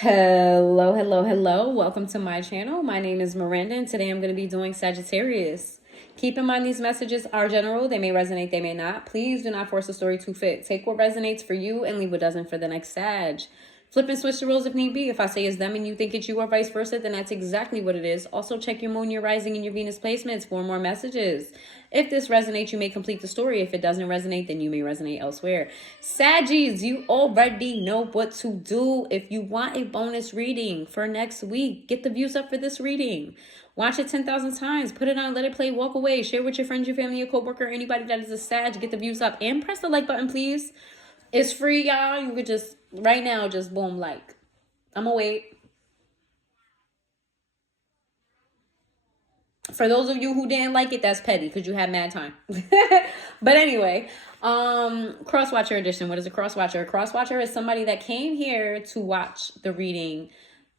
Hello, hello, hello. Welcome to my channel. My name is Miranda, and today I'm going to be doing Sagittarius. Keep in mind these messages are general. They may resonate, they may not. Please do not force a story to fit. Take what resonates for you and leave what doesn't for the next Sag. Flip and switch the roles if need be. If I say it's them and you think it's you or vice versa, then that's exactly what it is. Also, check your moon, your rising, and your Venus placements for more messages. If this resonates, you may complete the story. If it doesn't resonate, then you may resonate elsewhere. Saggies, you already know what to do. If you want a bonus reading for next week, get the views up for this reading. Watch it 10,000 times. Put it on, let it play, walk away. Share with your friends, your family, your coworker, anybody that is a Sag. Get the views up. And press the like button, please. It's free, y'all. You could just, right now, just boom, like. I'm going to wait. For those of you who didn't like it, that's petty because you had mad time. But anyway, Crosswatcher edition. What is a Crosswatcher? A Crosswatcher is somebody that came here to watch the reading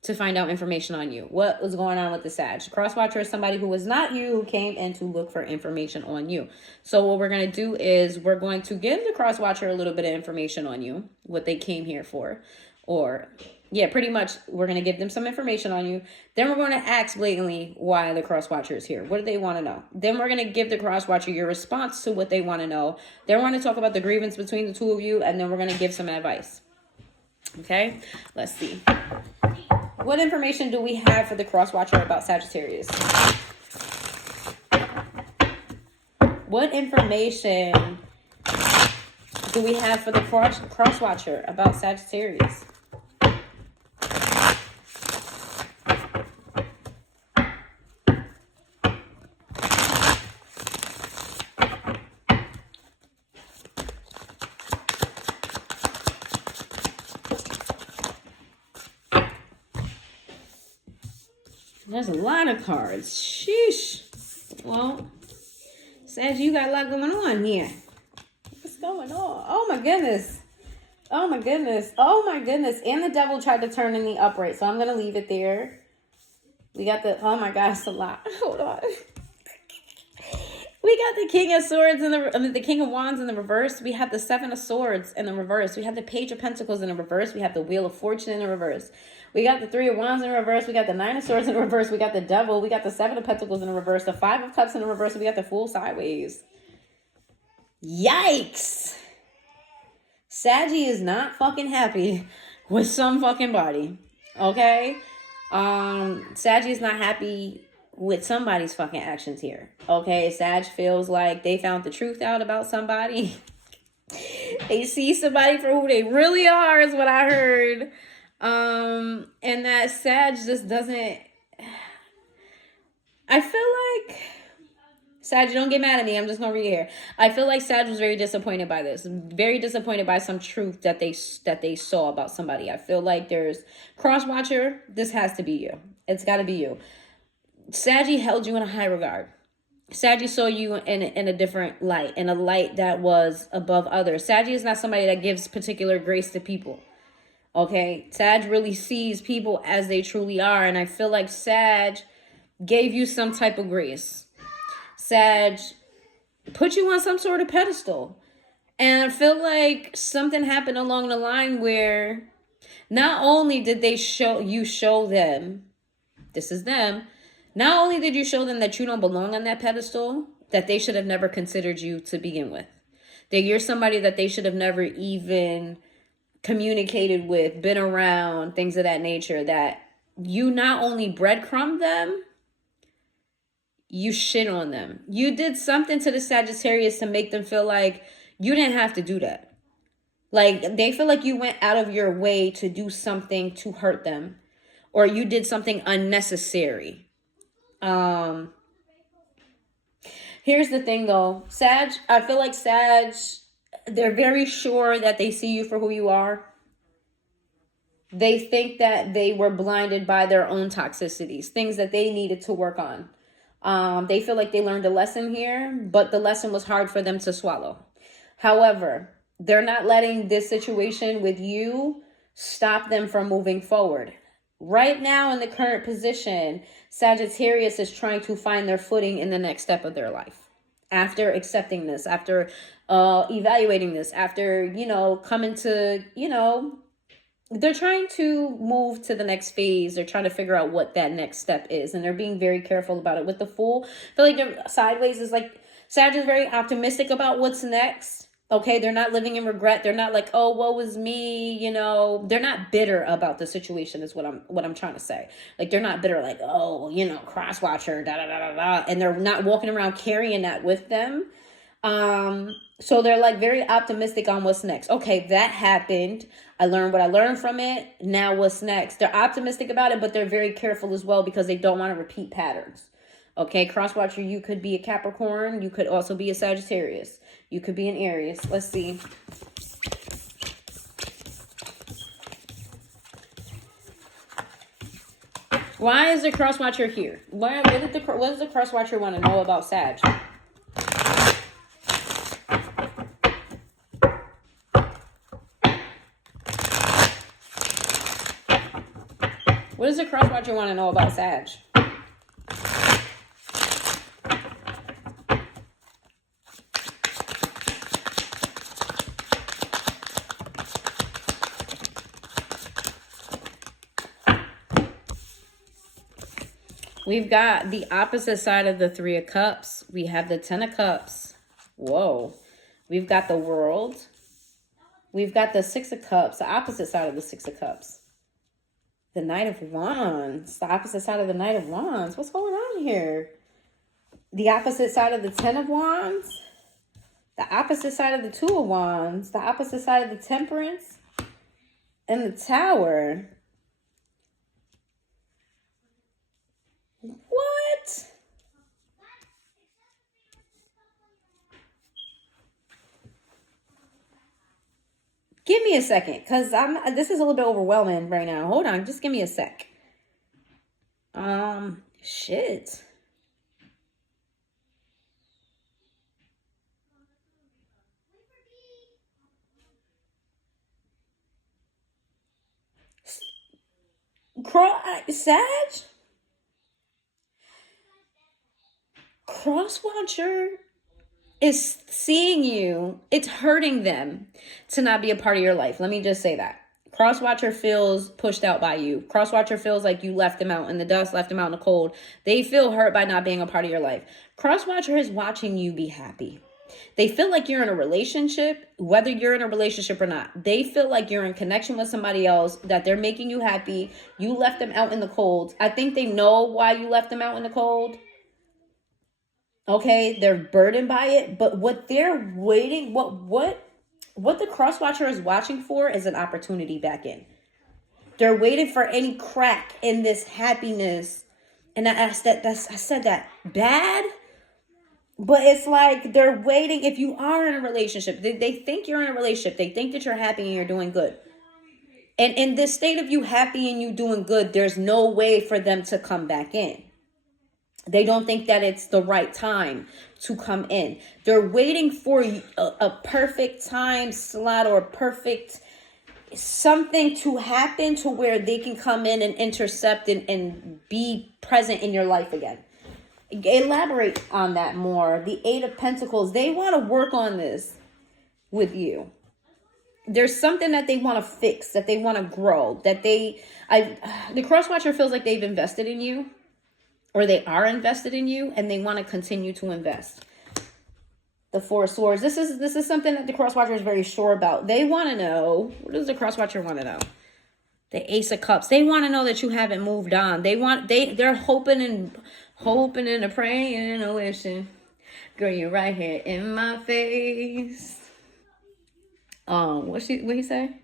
to find out information on you. What was going on with the Sag? Crosswatcher is somebody who was not you, who came in to look for information on you. So what we're going to do is we're going to give the Crosswatcher a little bit of information on you, what they came here for, or yeah, pretty much we're going to give them some information on you. Then we're going to ask blatantly why the Crosswatcher is here. What do they want to know? Then we're going to give the Crosswatcher your response to what they want to know. Then we're going to talk about the grievance between the two of you, and then we're going to give some advice. Okay, let's see. What information do we have for the Crosswatcher about Sagittarius? What information do we have for the Crosswatcher about Sagittarius? There's a lot of cards. Sheesh. Well, Sag, you got a lot going on here. What's going on? Oh my goodness. Oh my goodness. Oh my goodness. And the devil tried to turn in the upright. So I'm going to leave it there. We got the, oh my gosh, a lot. Hold on. We got the King of Swords and the King of Wands in the reverse. We have the Seven of Swords in the reverse. We have the Page of Pentacles in the reverse. We have the Wheel of Fortune in the reverse. We got the Three of Wands in the reverse. We got the Nine of Swords in the reverse. We got the Devil. We got the Seven of Pentacles in the reverse. The Five of Cups in the reverse. We got the Fool sideways. Yikes. Saggy is not fucking happy with some fucking body. Okay? Saggy is not happy with somebody's fucking actions here. Okay? Sag feels like they found the truth out about somebody. They see somebody for who they really are is what I heard. And that Sag just doesn't, I feel like, Sag, don't get mad at me. I'm just going to read here. I feel like Sag was very disappointed by this. Very disappointed by some truth that they saw about somebody. I feel like there's Crosswatcher. This has to be you. It's got to be you. Saggy held you in a high regard. Saggy saw you in a different light, in a light that was above others. Saggy is not somebody that gives particular grace to people. Okay, Sag really sees people as they truly are. And I feel like Sag gave you some type of grace. Sag put you on some sort of pedestal. And I feel like something happened along the line where not only did they show them, this is them, not only did you show them that you don't belong on that pedestal, that they should have never considered you to begin with. That you're somebody that they should have never even communicated with, been around, things of that nature, that you not only breadcrumb them, you shit on them. You did something to the Sagittarius to make them feel like you didn't have to do that. Like they feel like you went out of your way to do something to hurt them, or you did something unnecessary. Here's the thing though, Sag, I feel like Sag, they're very sure that they see you for who you are. They think that they were blinded by their own toxicities, things that they needed to work on. They feel like they learned a lesson here, but the lesson was hard for them to swallow. However, they're not letting this situation with you stop them from moving forward. Right now in the current position, Sagittarius is trying to find their footing in the next step of their life. After accepting this, after evaluating this, after, coming to, they're trying to move to the next phase. They're trying to figure out what that next step is, and they're being very careful about it. With the Fool, I feel like they're sideways is like Sag is very optimistic about what's next. Okay, they're not living in regret. They're not like, oh, woe is me, you know. They're not bitter about the situation is what I'm trying to say. Like, they're not bitter, like, oh, you know, Crosswatcher, da da da da da, and they're not walking around carrying that with them. So they're like very optimistic on what's next. Okay, that happened. I learned what I learned from it. Now what's next? They're optimistic about it, but they're very careful as well because they don't want to repeat patterns. Okay, Crosswatcher, you could be a Capricorn. You could also be a Sagittarius. You could be an Aries. Let's see. Why is the Crosswatcher here? What does the Crosswatcher want to know about Sag? What does the Crosswatcher want to know about Sag? We've got the opposite side of the Three of Cups. We have the Ten of Cups. Whoa. We've got the World. We've got the Six of Cups, the opposite side of the Six of Cups. The Knight of Wands, the opposite side of the Knight of Wands. What's going on here? The opposite side of the Ten of Wands. The opposite side of the Two of Wands. The opposite side of the Temperance. And the Tower. What? Give me a second, because this is a little bit overwhelming right now. Hold on, just give me a sec. Shit. Sag? Crosswatcher is seeing you. It's hurting them to not be a part of your life. Let me just say that. Crosswatcher feels pushed out by you. Crosswatcher feels like you left them out in the dust, left them out in the cold. They feel hurt by not being a part of your life. Crosswatcher is watching you be happy. They feel like you're in a relationship, whether you're in a relationship or not. They feel like you're in connection with somebody else, that they're making you happy. You left them out in the cold. I think they know why you left them out in the cold. Okay, they're burdened by it, but what they're waiting, what the Crosswatcher is watching for is an opportunity back in. They're waiting for any crack in this happiness. And I said that bad, but it's like they're waiting. If you are in a relationship, they think you're in a relationship. They think that you're happy and you're doing good. And in this state of you happy and you doing good, there's no way for them to come back in. They don't think that it's the right time to come in. They're waiting for a perfect time slot or perfect something to happen to where they can come in and intercept and be present in your life again. Elaborate on that more. The Eight of Pentacles, they want to work on this with you. There's something that they want to fix, that they want to grow, that the Crosswatcher feels like they've invested in you. Or they are invested in you and they want to continue to invest. The Four of Swords. This is something that the Crosswatcher is very sure about. They want to know. What does the Crosswatcher want to know? The Ace of Cups. They want to know that you haven't moved on. They're hoping and praying and wishing. Girl, you're right here in my face. What he say?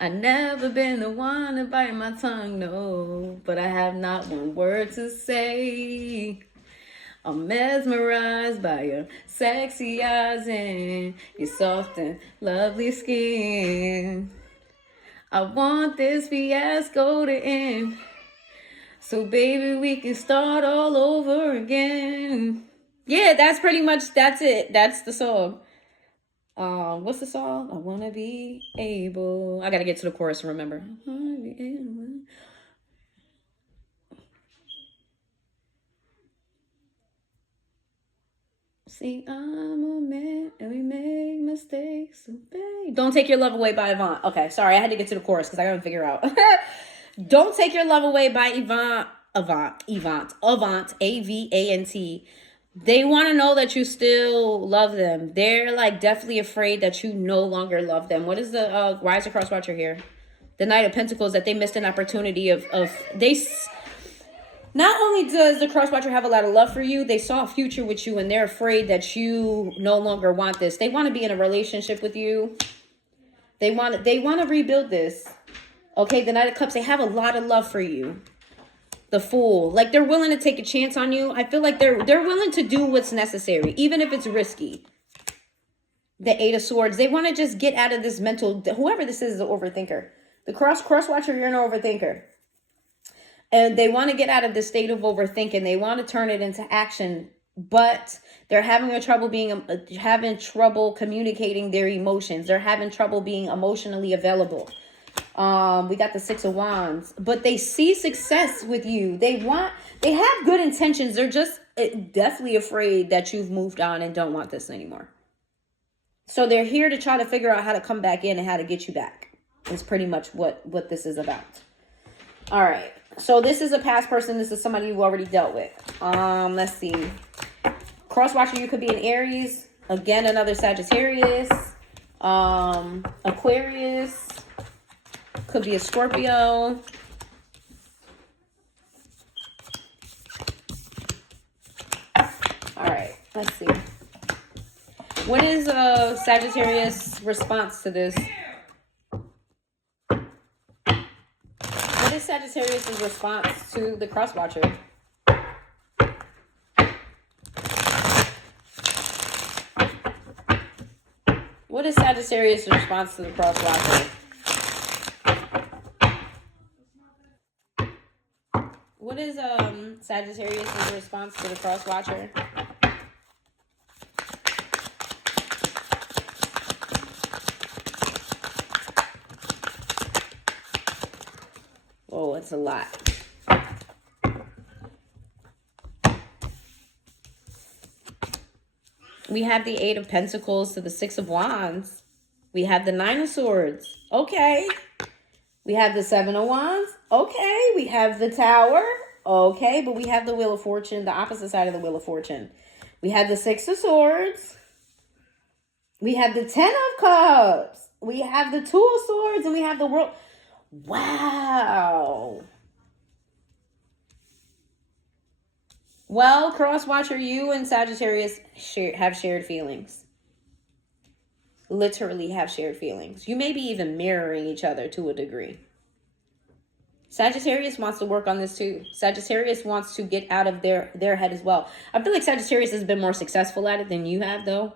I never been the one to bite my tongue, no, but I have not one word to say. I'm mesmerized by your sexy eyes and your soft and lovely skin. I want this fiasco to end, so baby we can start all over again. Yeah, that's it. That's the song. What's the song? I wanna be able. I gotta get to the chorus to remember. I wanna be able. See, I'm a man and we make mistakes. So babe. Don't Take Your Love Away by Avant. Okay, sorry, I had to get to the chorus because I gotta figure out. Don't Take Your Love Away by Avant, Avant. They want to know that you still love them. They're like definitely afraid that you no longer love them. What is the why is the Crosswatcher here? The Knight of Pentacles, that they missed an opportunity of they. Not only does the Crosswatcher have a lot of love for you, they saw a future with you and they're afraid that you no longer want this. They want to be in a relationship with you. They want to rebuild this. Okay, the Knight of Cups, they have a lot of love for you. The Fool, like they're willing to take a chance on you. I feel like they're willing to do what's necessary, even if it's risky. The Eight of Swords, they want to just get out of this mental, whoever this is an overthinker. The Crosswatcher, you're an overthinker. And they want to get out of the state of overthinking. They want to turn it into action, but they're having trouble communicating their emotions. They're having trouble being emotionally available. We got the Six of Wands, but they see success with you. They have good intentions. They're just definitely afraid that you've moved on and don't want this anymore. So they're here to try to figure out how to come back in and how to get you back. Is pretty much what this is about. All right. So this is a past person. This is somebody you've already dealt with. Let's see. Crosswatcher, you could be an Aries. Again, another Sagittarius. Aquarius. Could be a Scorpio. All right. Let's see. What is Sagittarius' response to this? What is Sagittarius' response to the Crosswatcher? What is Sagittarius' response to the Crosswatcher? What is Sagittarius' response to the Crosswatcher? Oh, it's a lot. We have the Eight of Pentacles to the Six of Wands. We have the Nine of Swords. Okay. We have the Seven of Wands. Okay. We have the Tower. Okay. But we have the Wheel of Fortune, the opposite side of the Wheel of Fortune. We have the Six of Swords. We have the Ten of Cups. We have the Two of Swords. And we have the World. Wow. Well, Crosswatcher, you and Sagittarius have shared feelings. Literally have shared feelings. You may be even mirroring each other to a degree. Sagittarius wants to work on this too. Sagittarius wants to get out of their head as well. I feel like Sagittarius has been more successful at it than you have, though.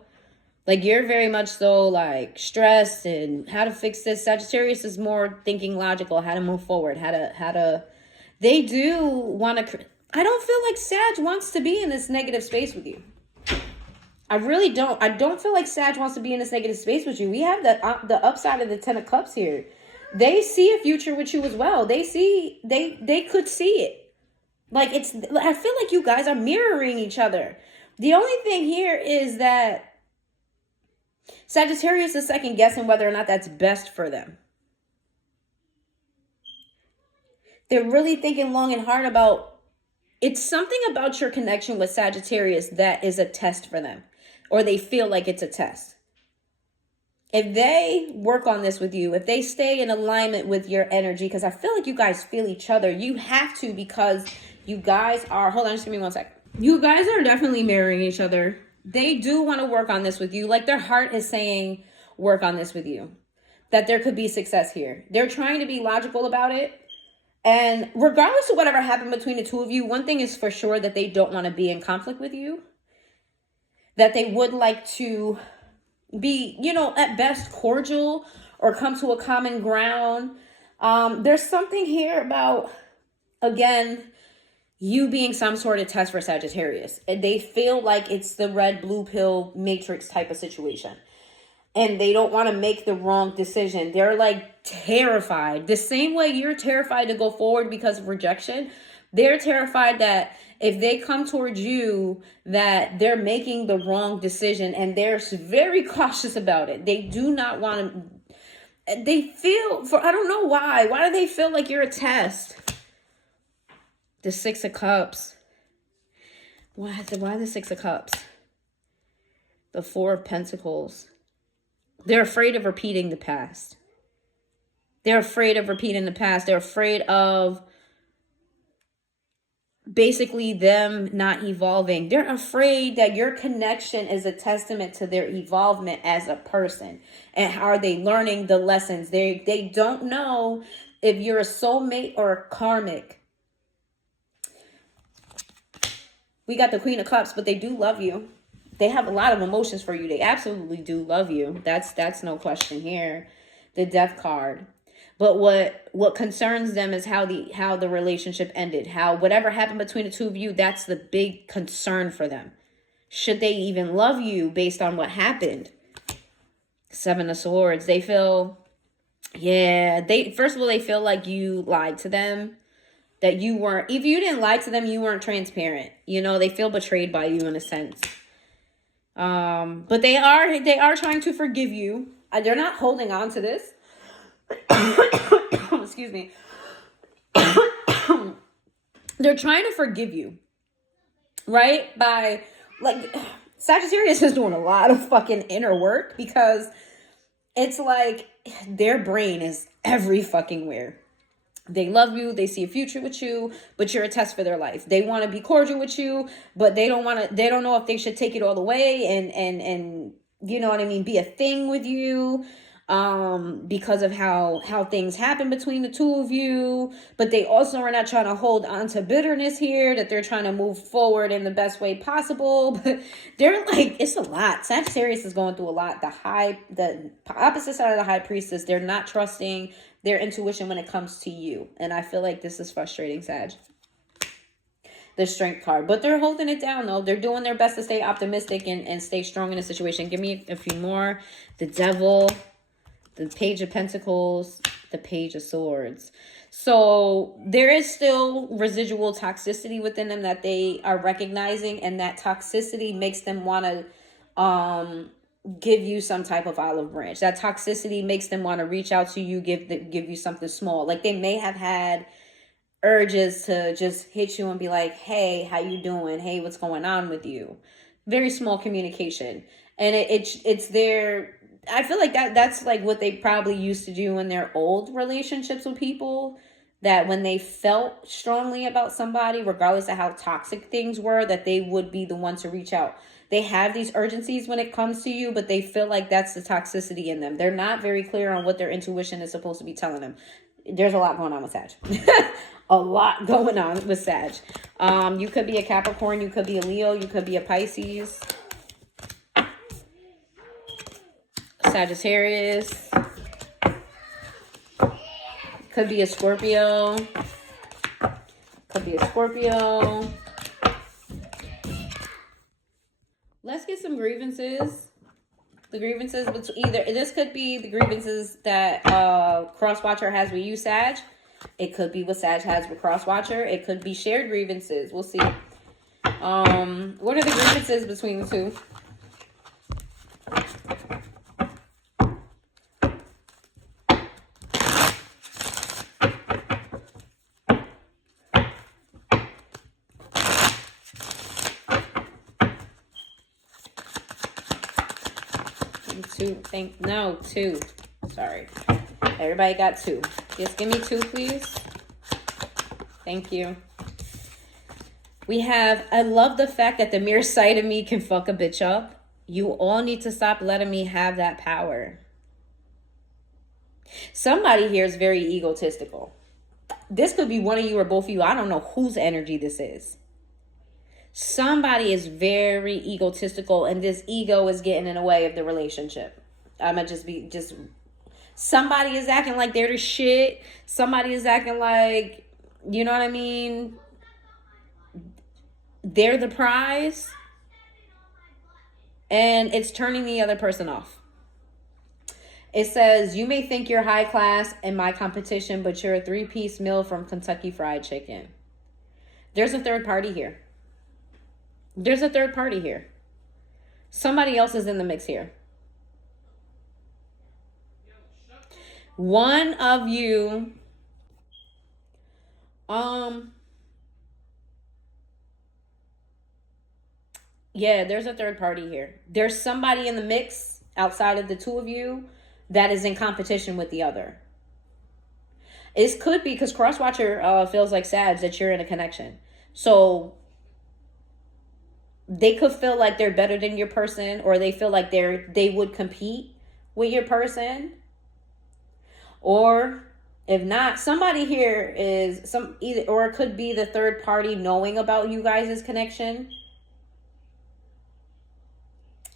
Like, you're very much so, like, stressed and how to fix this. Sagittarius is more thinking logical, how to move forward, how to... They do want to... I don't feel like Sag wants to be in this negative space with you. I really don't. I don't feel like Sag wants to be in this negative space with you. We have the upside of the Ten of Cups here. They see a future with you as well. They could see it. Like, I feel like you guys are mirroring each other. The only thing here is that Sagittarius is second guessing whether or not that's best for them. They're really thinking long and hard about, it's something about your connection with Sagittarius that is a test for them, or they feel like it's a test. If they work on this with you, if they stay in alignment with your energy, because I feel like you guys feel each other. You have to, because you guys are, hold on, just give me 1 second. You guys are definitely mirroring each other. They do want to work on this with you. Like, their heart is saying, work on this with you. That there could be success here. They're trying to be logical about it. And regardless of whatever happened between the two of you, one thing is for sure, that they don't want to be in conflict with you. That they would like to be, at best cordial or come to a common ground. There's something here about, again, you being some sort of test for Sagittarius. They feel like it's the red, blue pill matrix type of situation. And they don't want to make the wrong decision. They're like terrified. The same way you're terrified to go forward because of rejection. They're terrified that if they come towards you, that they're making the wrong decision, and they're very cautious about it. They do not want to, they feel, I don't know why. Why do they feel like you're a test? The Six of Cups. Why the Six of Cups? The Four of Pentacles. They're afraid of repeating the past. They're afraid of repeating the past. They're afraid of basically them not evolving. They're afraid that your connection is a testament to their evolvement as a person. And how are they learning the lessons? They don't know if you're a soulmate or a karmic. We got the Queen of Cups, but they do love you. They have a lot of emotions for you. They absolutely do love you. That's no question here. The Death card. But what concerns them is how the relationship ended. How whatever happened between the two of you, that's the big concern for them. Should they even love you based on what happened? Seven of Swords. They feel, first of all, they feel like you lied to them. That you weren't, if you didn't lie to them, you weren't transparent. You know, they feel betrayed by you in a sense. But they are trying to forgive you. They're not holding on to this. Excuse me. They're trying to forgive you, right? By, like, Sagittarius is doing a lot of fucking inner work, because it's like their brain is every fucking where. They love you, they see a future with you, but you're a test for their life. They want to be cordial with you, but they don't know if they should take it all the way and you know what I mean, be a thing with you. Because of how things happen between the two of you, but they also are not trying to hold on to bitterness here, that they're trying to move forward in the best way possible. But they're like, it's a lot. Sagittarius is going through a lot. The opposite side of the High Priestess, they're not trusting their intuition when it comes to you. And I feel like this is frustrating, Sag. The Strength card, but they're holding it down though. They're doing their best to stay optimistic and stay strong in a situation. Give me a few more. The Devil. The Page of Pentacles, the Page of Swords. So there is still residual toxicity within them that they are recognizing, and that toxicity makes them want to give you some type of olive branch. That toxicity makes them want to reach out to you, give you something small. Like they may have had urges to just hit you and be like, hey, how you doing? Hey, what's going on with you? Very small communication. And it's their... I feel like that's like what they probably used to do in their old relationships with people, that when they felt strongly about somebody, regardless of how toxic things were, that they would be the one to reach out. They have these urgencies when it comes to you, but they feel like that's the toxicity in them. They're not very clear on what their intuition is supposed to be telling them. There's a lot going on with Sag. A lot going on with Sag. You could be a Capricorn, you could be a Leo, you could be a Pisces. Sagittarius. Could be a Scorpio. Could be a Scorpio. Let's get some grievances. The grievances between either, this could be the grievances that Crosswatcher has with you, Sag. It could be what Sag has with Crosswatcher. It could be shared grievances. We'll see. What are the grievances between the two? Two. Sorry. Everybody got two. Just give me two, please. Thank you. We have, I love the fact that the mere sight of me can fuck a bitch up. You all need to stop letting me have that power. Somebody here is very egotistical. This could be one of you or both of you. I don't know whose energy this is. Somebody is very egotistical, and this ego is getting in the way of the relationship. I'm gonna just somebody is acting like they're the shit. Somebody is acting like, you know what I mean, they're the prize, and it's turning the other person off. It says, you may think you're high class in my competition, but you're a 3-piece meal from Kentucky Fried Chicken. There's a third party here. There's a third party here. Somebody else is in the mix here. One of you, yeah, there's a third party here. There's somebody in the mix outside of the two of you that is in competition with the other. It could be because Crosswatcher feels like Sag that you're in a connection. So they could feel like they're better than your person, or they feel like they would compete with your person. Or if not, somebody here is either, or it could be the third party knowing about you guys' connection.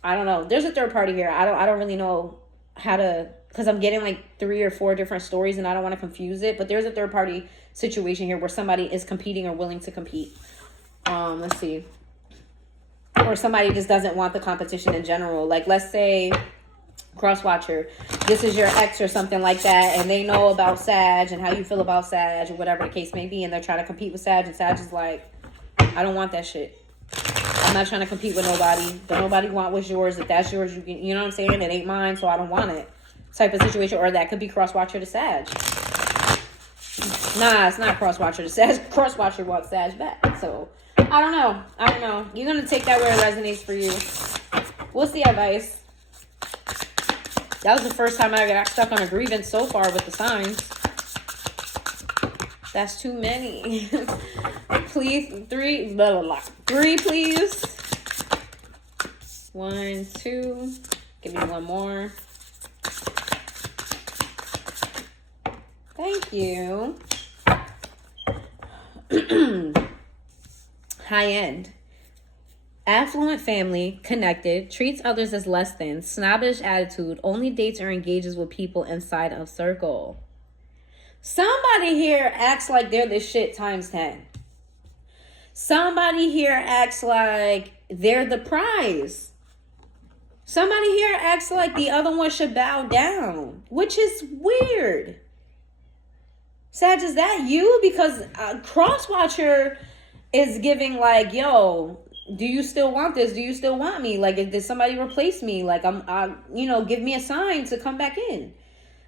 I don't know. There's a third party here. I don't really know how to, because I'm getting like 3 or 4 different stories and I don't want to confuse it, but there's a third party situation here where somebody is competing or willing to compete. Let's see. Or somebody just doesn't want the competition in general. Like, let's say Crosswatcher, this is your ex or something like that, and they know about Sag and how you feel about Sag or whatever the case may be, and they're trying to compete with Sag, and Sag is like, I don't want that shit. I'm not trying to compete with nobody. Don't nobody want what's yours. If that's yours, you can, you know what I'm saying? It ain't mine, so I don't want it. Type of situation. Or that could be Crosswatcher to Sag. Nah, it's not Crosswatcher to Sag. Crosswatcher wants Sag back. So, I don't know. You're going to take that where it resonates for you. What's the advice? That was the first time I got stuck on a grievance so far with the signs. That's too many. Please, 3, blah, blah, blah. 3, please. 1, 2. Give me one more. Thank you. High end. Affluent family, connected, treats others as less than, snobbish attitude, only dates or engages with people inside of circle. Somebody here acts like they're the shit times 10. Somebody here acts like they're the prize. Somebody here acts like the other one should bow down, which is weird. Sag, is that you? Because Crosswatcher is giving like, yo, do you still want this? Do you still want me? Like, did somebody replace me? Like, give me a sign to come back in.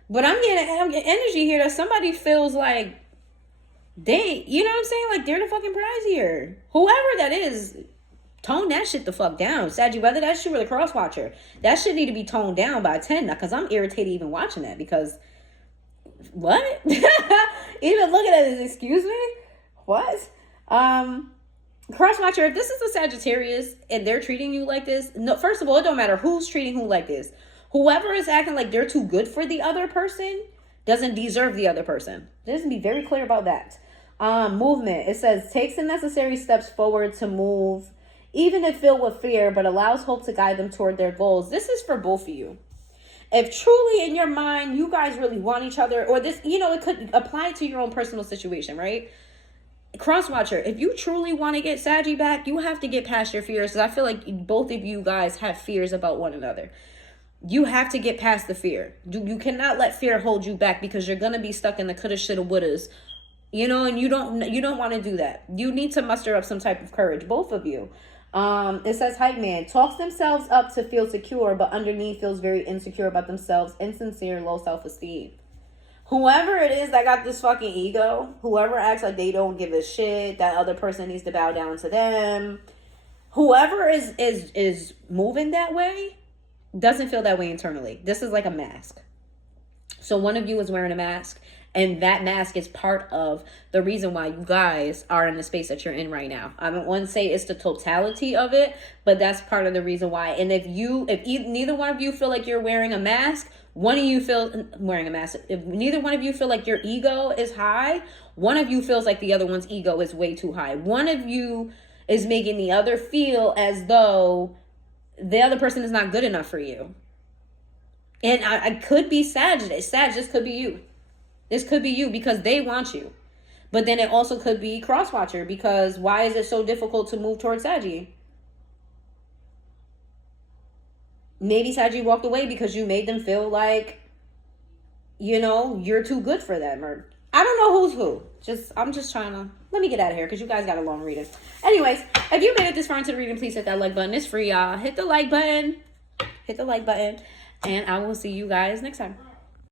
But I'm getting energy here that somebody feels like they, you know what I'm saying? Like, they're the fucking prize here. Whoever that is, tone that shit the fuck down. Saggy, whether that shit or the Crosswatcher, that shit need to be toned down by 10 now, because I'm irritated even watching that, because, what? Even looking at this, excuse me? What? Crosswatcher, if this is a Sagittarius and they're treating you like this, no, first of all, it don't matter who's treating who like this. Whoever is acting like they're too good for the other person doesn't deserve the other person. Let's be very clear about that. Movement. It says, takes the necessary steps forward to move, even if filled with fear, but allows hope to guide them toward their goals. This is for both of you. If truly in your mind, you guys really want each other, or this, it could apply to your own personal situation, right? Crosswatcher, if you truly want to get Saggy back, you have to get past your fears. Because I feel like both of you guys have fears about one another. You have to get past the fear. You cannot let fear hold you back, because you're going to be stuck in the coulda, shoulda, wouldas. And you don't want to do that. You need to muster up some type of courage, both of you. It says, hype man talks themselves up to feel secure, but underneath feels very insecure about themselves, insincere, low self-esteem. Whoever it is that got this fucking ego, whoever acts like they don't give a shit, that other person needs to bow down to them, whoever is moving that way doesn't feel that way internally. This is like a mask. So one of you is wearing a mask, and that mask is part of the reason why you guys are in the space that you're in right now. I don't want to say it's the totality of it, but that's part of the reason why. And if neither one of you feel like you're wearing a mask, one of you feel wearing a mask. If neither one of you feel like your ego is high, one of you feels like the other one's ego is way too high. One of you is making the other feel as though the other person is not good enough for you. And I could be Sag. Sag, this could be you. This could be you because they want you. But then it also could be Crosswatcher, because why is it so difficult to move towards Saggy? Maybe Saggy walked away because you made them feel like, you're too good for them. Or I don't know who's who. I'm just trying to let me get out of here because you guys got a long reading. Anyways, if you made it this far into the reading, please hit that like button. It's free, y'all. Hit the like button. Hit the like button. And I will see you guys next time.